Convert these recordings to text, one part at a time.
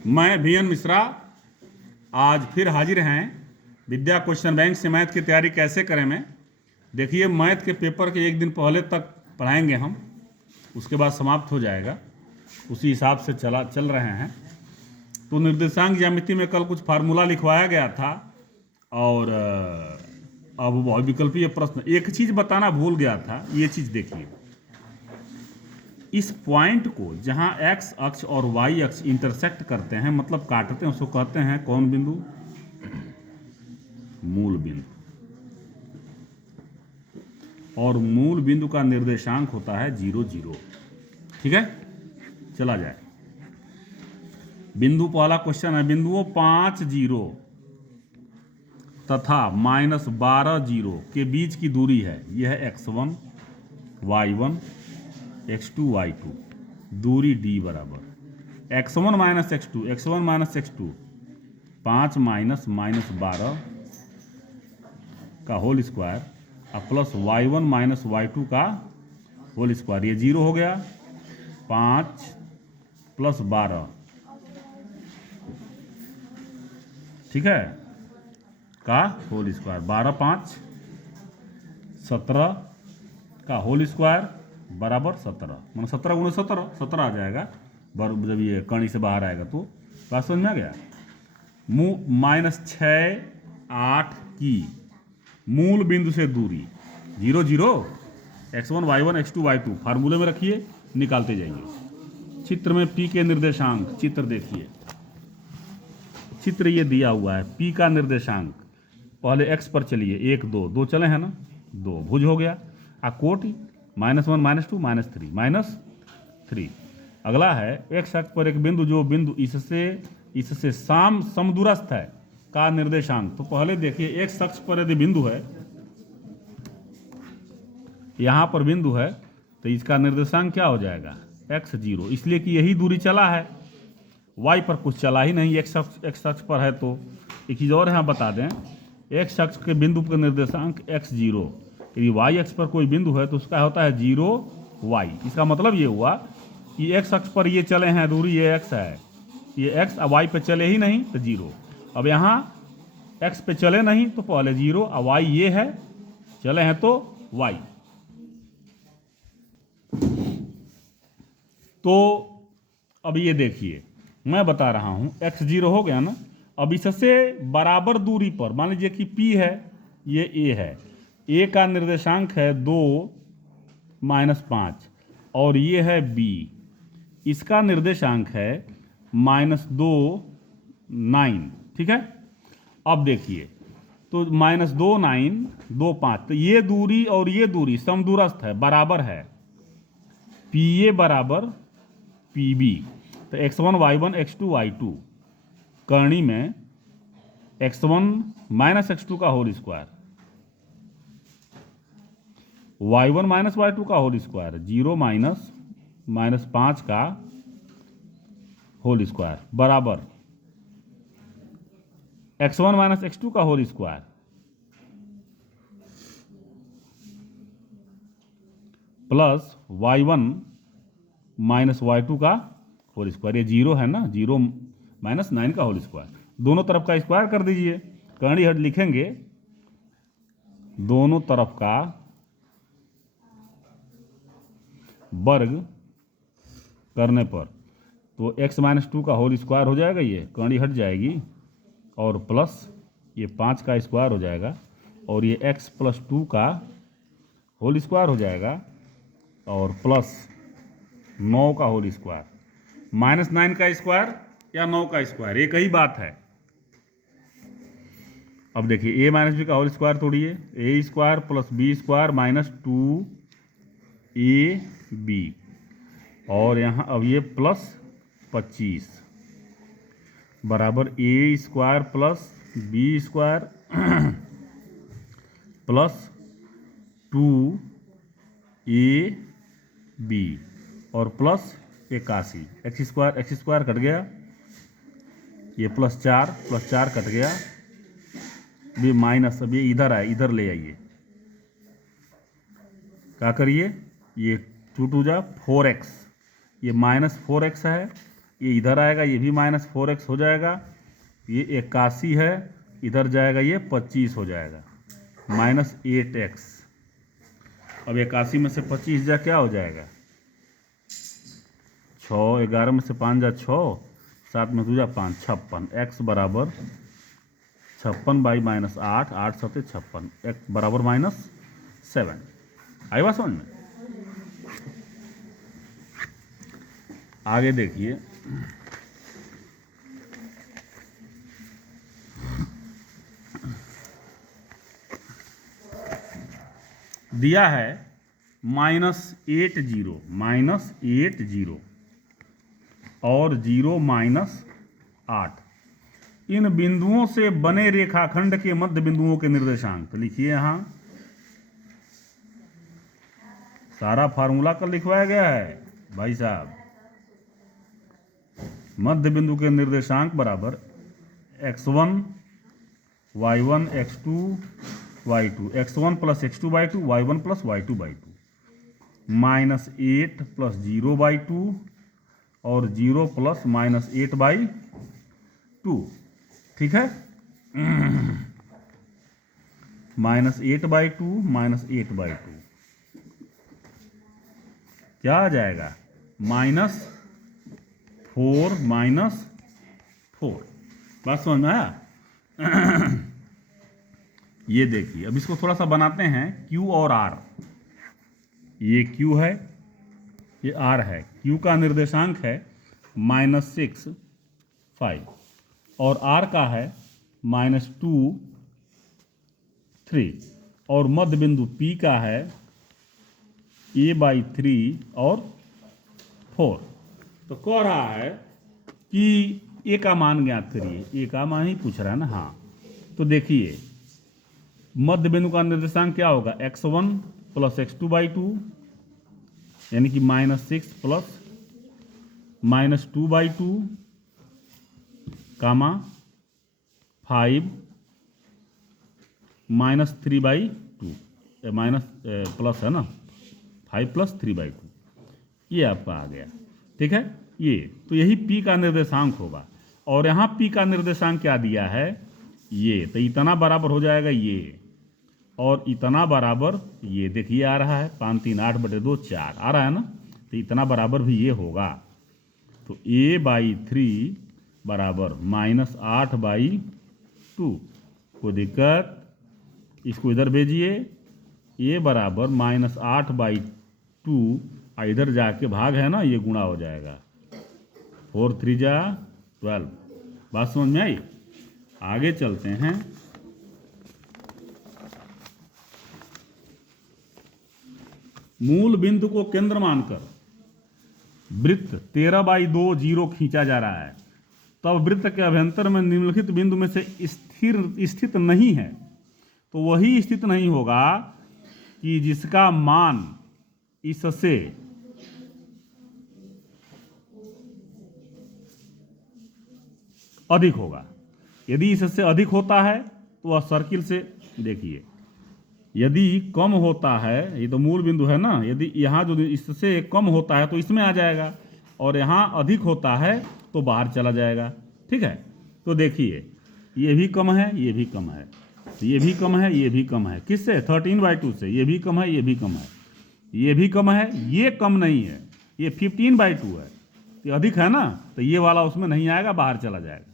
मैं VN मिश्रा आज फिर हाजिर हैं विद्या क्वेश्चन बैंक से। मैथ की तैयारी कैसे करें में देखिए, मैथ के पेपर के एक दिन पहले तक पढ़ाएंगे हम, उसके बाद समाप्त हो जाएगा। उसी हिसाब से चल रहे हैं। तो निर्देशांक ज्यामिति में कल कुछ फार्मूला लिखवाया गया था और अब विकल्पीय प्रश्न। एक चीज़ बताना भूल गया था, ये चीज़ देखिए, इस पॉइंट को जहां एक्स अक्ष और वाई अक्ष इंटरसेक्ट करते हैं, मतलब काटते हैं, उसको कहते हैं कौन बिंदु? मूल बिंदु। और मूल बिंदु का निर्देशांक होता है 0 0। ठीक है, चला जाए। बिंदु पहला क्वेश्चन है, बिंदुओं 5 0 तथा -12 0 के बीच की दूरी है। यह है x1 y1 x2 y2। दूरी d बराबर x1 minus x2 x1 minus x2 5 minus -12 का होल स्क्वायर और प्लस y1 माइनस y2 का होल स्क्वायर। ये 0 हो गया। 5 प्लस 12, ठीक है, का होल स्क्वायर। 12 5 17 का होल स्क्वायर बराबर 17, मतलब 17 गुणे 17 आ जाएगा। जब ये कणी से बाहर आएगा तो बात समझ में आ गया। -6 8 की मूल बिंदु से दूरी 0 0 x1 y1 x2 y2 फार्मूले में रखिए, निकालते जाइए। चित्र में p के निर्देशांक, चित्र देखिए, चित्र ये दिया हुआ है। p का निर्देशांक पहले x पर चलिए, 1 2 2 चले हैं ना, 2 भुज हो गया। कोटि -1 -2 -3 -3। अगला है x अक्ष पर एक बिंदु, जो बिंदु इससे समदूरस्थ है का निर्देशांक। तो पहले देखिए, x अक्ष पर यदि बिंदु है, यहां पर बिंदु है, तो इसका निर्देशांक क्या हो जाएगा? x 0, इसलिए कि यही दूरी चला है। y पर कुछ चला ही नहीं, x अक्ष पर है। तो एक चीज़ और यहाँ बता दें, x अक्ष के बिंदु का निर्देशांक x 0। यदि y अक्ष पर कोई बिंदु है तो उसका होता है 0 y। इसका मतलब ये हुआ कि x अक्ष पर ये चले हैं, दूरी ये x है, ये x अब y पे चले ही नहीं तो 0। अब यहाँ x पे चले नहीं तो पहले 0, अब y ये है, चले हैं तो y। तो अब ये देखिए, मैं बता रहा हूं, x 0 हो गया ना। अब इससे बराबर दूरी पर मान लीजिए कि p है, ये a है, a का निर्देशांक है 2 -5 और ये है b, इसका निर्देशांक है -2 9। ठीक है, अब देखिए, तो -2 9 2 5, तो ये दूरी और ये दूरी समदूरस्थ है, बराबर है। pa बराबर pb। तो x1 y1 x2 y2 करणी में x1 माइनस x2 का whole square, y1 minus y2 का होल स्क्वायर, 0 -5 का होल स्क्वायर बराबर x1 माइनस x2 का whole square plus y1 minus y2 का होल स्क्वायर। ये 0 है ना, 0 -9 का होल स्क्वायर। दोनों तरफ का स्क्वायर कर दीजिए। करनी हट लिखेंगे, दोनों तरफ का वर्ग करने पर तो x -2 का होल स्क्वायर हो जाएगा, ये करनी हट जाएगी, और प्लस ये 5 का स्क्वायर हो जाएगा, और ये x + 2 का होल स्क्वायर हो जाएगा, और प्लस 9 का होल स्क्वायर, -9 का स्क्वायर या 9 का स्क्वायर, एक ही बात है। अब देखिए, a - b का होल स्क्वायर तोड़िए, a square plus b square -2ab, और यहाँ अब ये प्लस 25 बराबर a square plus b square plus 2ab और प्लस 81। एक्स स्क्वायर कट गया, ये +4 कट गया, ये माइनस, अब ये इधर आए, इधर ले आइए, क्या करिए, ये 2 2 जा 4x, ये -4x है, ये इधर आएगा, ये भी -4x हो जाएगा, ये 81 है, इधर जाएगा ये 25 हो जाएगा, -8x। अब 81 में से 25 जा क्या हो जाएगा, 6, 11 में से 5 जा 6, 7 में 2 जा 5, 56। x बराबर 56 बाई -8, 8 सते 56, x बराबर -7। आई बात समझ में? आगे देखिए, दिया है -80 और 0 -8। इन बिंदुओं से बने रेखाखंड के मध्य बिंदुओं के निर्देशांक। तो लिखिए यहां सारा फार्मूला कर लिखवाया गया है भाई साहब। मध्य बिंदु के निर्देशांक बराबर x1 y1 x2 y2, x1 plus x2 by 2, y1 plus y2 by 2, -8 plus 0 by 2 और 0 प्लस -8 by 2। ठीक है, -8 by 2 -8 by 2 क्या आ जाएगा, -4 -4। बात समझ में आया? ये देखिए, अब इसको थोड़ा सा बनाते हैं, Q और R। ये Q है, ये R है। Q का निर्देशांक है -6 5 और R का है -2 3 और मध्य बिंदु P का है a/3 और 4। तो कह रहा है कि ए का मान ज्ञात करिए। ए का मान ही पूछ रहा है ना, हाँ। तो देखिए मध्य बिंदु का निर्देशांक क्या होगा, x1 प्लस x2 by 2 यानी कि -6 plus -2 by 2 comma 5 -3 by 2, plus है ना, 5 प्लस 3 by 2, ये आपका आ गया। ठीक है, ये तो यही P का निर्देशांक होगा। और यहाँ P का निर्देशांक क्या दिया है, ये तो इतना बराबर हो जाएगा ये, और इतना बराबर ये देखिए आ रहा है 5 3 8/2 4 आ रहा है ना, तो इतना बराबर भी ये होगा। तो a/3 बराबर -8/2। कोई दिक्कत, इसको इधर भेजिए, a बराबर -8/2, इधर जाके भाग है ना, ये गुणा हो जाएगा, 4 3 जा 12। बात समझ में आई? आगे चलते हैं। मूल बिंदु को केंद्र मानकर वृत्त 13/2 0 खींचा जा रहा है, तब वृत्त के अभ्यंतर में निम्नलिखित बिंदु में से स्थित नहीं है। तो वही स्थित नहीं होगा कि जिसका मान इससे अधिक होगा। यदि इससे अधिक होता है तो वह सर्किल से, देखिए यदि कम होता है, ये तो मूल बिंदु है ना, यदि यहाँ जो इससे कम होता है तो इसमें आ जाएगा, और यहाँ अधिक होता है तो बाहर चला जाएगा। ठीक है, तो देखिए ये भी कम है, ये भी कम है, ये भी कम है, ये भी कम है, किससे, 13/2 से। ये भी कम है, ये भी कम है, ये भी कम है, ये कम नहीं है, ये 15/2 है, ये अधिक है ना, तो ये वाला उसमें नहीं आएगा, बाहर चला जाएगा।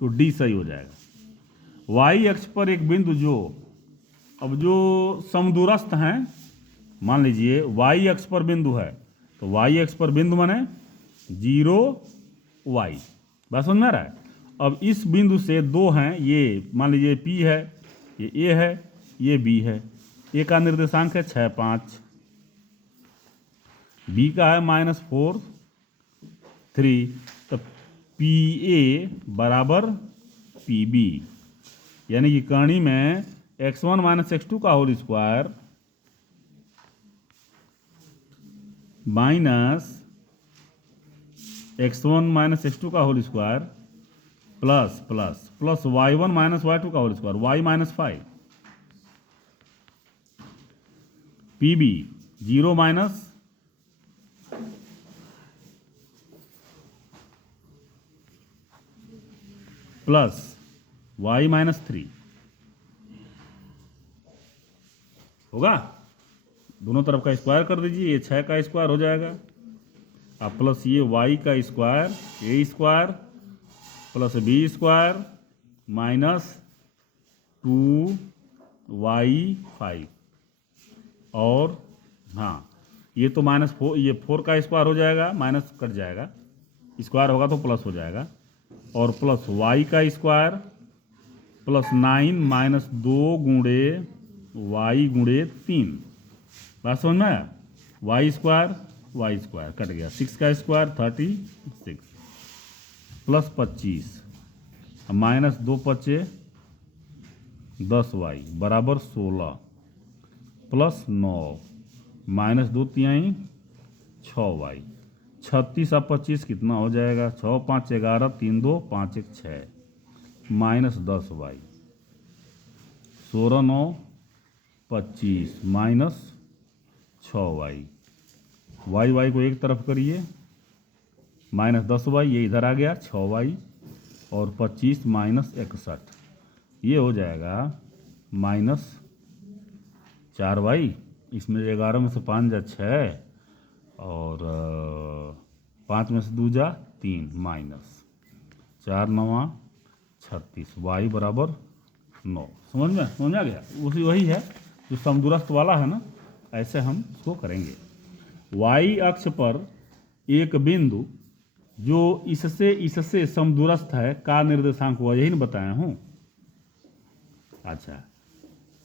तो डी सही हो जाएगा। वाई अक्ष पर एक बिंदु जो, अब जो समदूरस्थ हैं, मान लीजिए वाई अक्ष पर बिंदु है, तो वाई अक्ष पर बिंदु माने 0 y। बात समझ में आ रहा है? अब इस बिंदु से दो हैं, ये मान लीजिए P है, ये A है, ये B है। A का निर्देशांक है 6 5, B का है -4 3। तो PA बराबर PB, यानी कि कर्ण में x1 - x2 का whole square minus x1 - x2 का whole square plus plus plus y1 - y2 का whole square, y -5। PB 0 - plus Y minus 3 होगा। दोनों तरफ का स्क्वायर कर दीजिए, ये 6 का स्क्वायर हो जाएगा। अब प्लस ये वाई का square A square plus B square minus 2y5 और हाँ ये तो -4, ये 4 का स्क्वायर हो जाएगा, माइनस कट जाएगा, स्क्वायर होगा तो प्लस हो जाएगा, और प्लस y का स्क्वायर प्लस 9 माइनस 2 गुणे y गुणे 3। बात समझ में आया। वाई स्क्वायर कट गया, 6 का स्क्वायर 36 प्लस 25 माइनस 2 पचे 10y बराबर 16 प्लस 9 माइनस 2 तिहाई 6y 36 और 25 कितना हो जाएगा, 6 5 11 3 2 5 1 6 minus 10y 16 9 25 minus 6y y को एक तरफ करिए, माइनस 10y ये इधर आ गया 6y और 25 माइनस 61 ये हो जाएगा माइनस 4y। इसमें 11 में से 5 जा 6 और 5 में से 2 जा 3 माइनस 4 9 36 y बराबर 9। समझ में आ गया। वही है जो समदूरस्थ वाला है ना, ऐसे हम इसको करेंगे। y अक्ष पर एक बिंदु जो इससे समदूरस्थ है का निर्देशांक हुआ, यही ना बताया हूँ। अच्छा,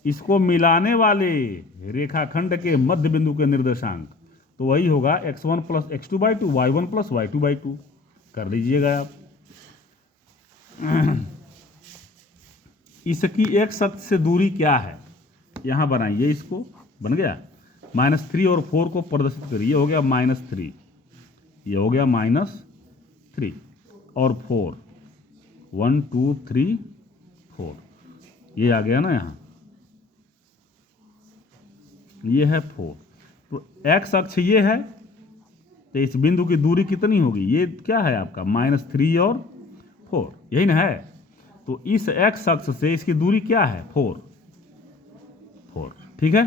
इसको मिलाने वाले रेखाखंड के मध्य बिंदु के निर्देशांक तो वही होगा x1 plus x2/2 y1 plus y2/2 कर लीजिएगा आप। इसकी x अक्ष से दूरी क्या है, यहाँ बनाइए, इसको बन गया -3 और 4 को प्रदर्शित करिए, हो गया -3, ये हो गया -3 और 4 1 2 3 4 ये आ गया ना, यहाँ ये है 4। तो x अक्ष ये है, तो इस बिंदु की दूरी कितनी होगी, ये क्या है आपका -3 और 4, यही ना है। तो इस x अक्ष से इसकी दूरी क्या है 4। ठीक है।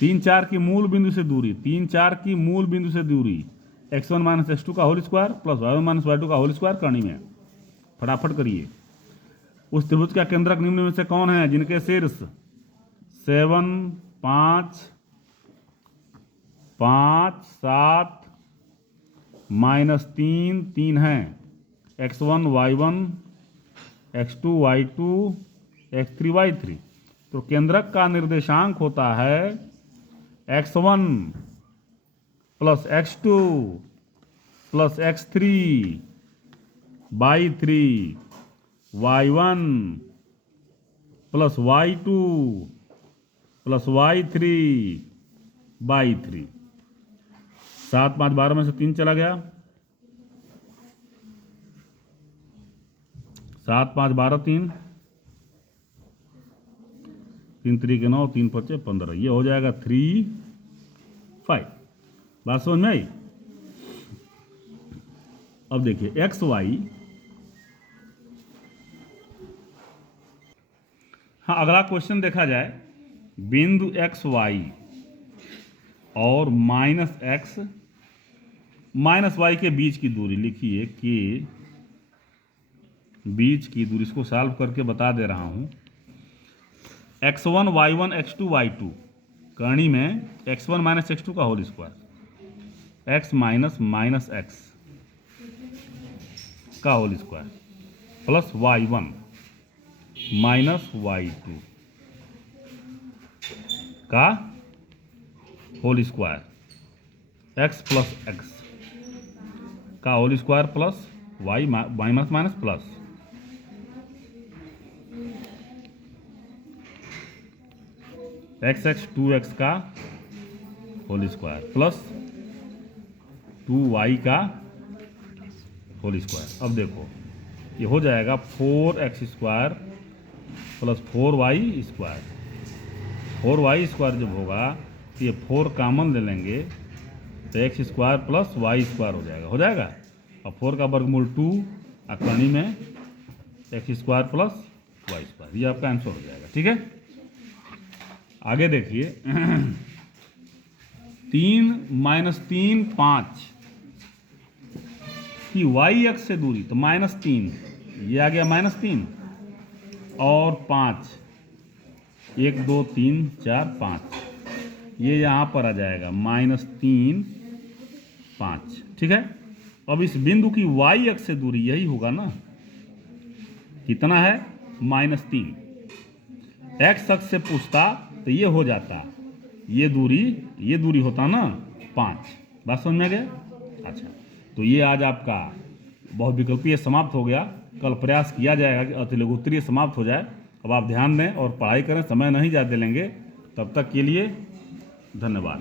3 4 की मूल बिंदु से दूरी, 3 4 की मूल बिंदु से दूरी x1 माइनस x2 का whole square plus y1 minus y2 का होल स्क्वायर करनी है। फटाफट करिए। उस त्रिभुज का केंद्रक निम्न में से कौन है, जिनके शीर्ष 7 5 5 7 -3 3 हैं, x1 y1 x2 y2 x3 y3। तो केंद्रक का निर्देशांक होता है x1 plus x2 plus x3 y3 y1 plus y2 plus y3 y3। 7 5 12 में से 3 चला गया, 7 5 12 3 3 3 के 9 3 5 15 ये हो जाएगा 3 5। बात समझ में आई। अब देखिए एक्स वाई, हाँ अगला क्वेश्चन देखा जाए, बिंदु एक्स वाई और -x -y के बीच की दूरी लिखिए कि बीच की दूरी, इसको सॉल्व करके बता दे रहा हूं। x1 y1 x2 y2 करनी में x1 माइनस x2 का whole square x minus x का whole square plus y1 minus y2 का whole square x plus x का whole square plus y minus plus x 2x का whole square plus 2y का whole square. अब देखो ये हो जाएगा 4x square plus 4y square. 4y square जब होगा तो ये 4 कॉमन ले लेंगे तो x square plus y square हो जाएगा। और 4 का वर्गमूल 2 और कणी में X square plus Y square, ये आपका आंसर हो जाएगा। ठीक है, आगे देखिए 3 - 3 5 की वाई एक्स से दूरी, तो -3, ये आ गया -3 और 5, 1 2 3 4 5, ये यहाँ पर आ जाएगा -3 5। ठीक है, अब इस बिंदु की वाई एक्स से दूरी यही होगा ना, कितना है -3, एक्स अक्ष से पूछता तो ये हो जाता, ये दूरी होता ना 5। बात समझ में गया? अच्छा, तो ये आज आपका बहुविकल्पीय समाप्त हो गया। कल प्रयास किया जाएगा कि अतिलघुत्तरीय समाप्त हो जाए। अब आप ध्यान दें और पढ़ाई करें, समय नहीं ज़्यादा लेंगे। तब तक के लिए धन्यवाद।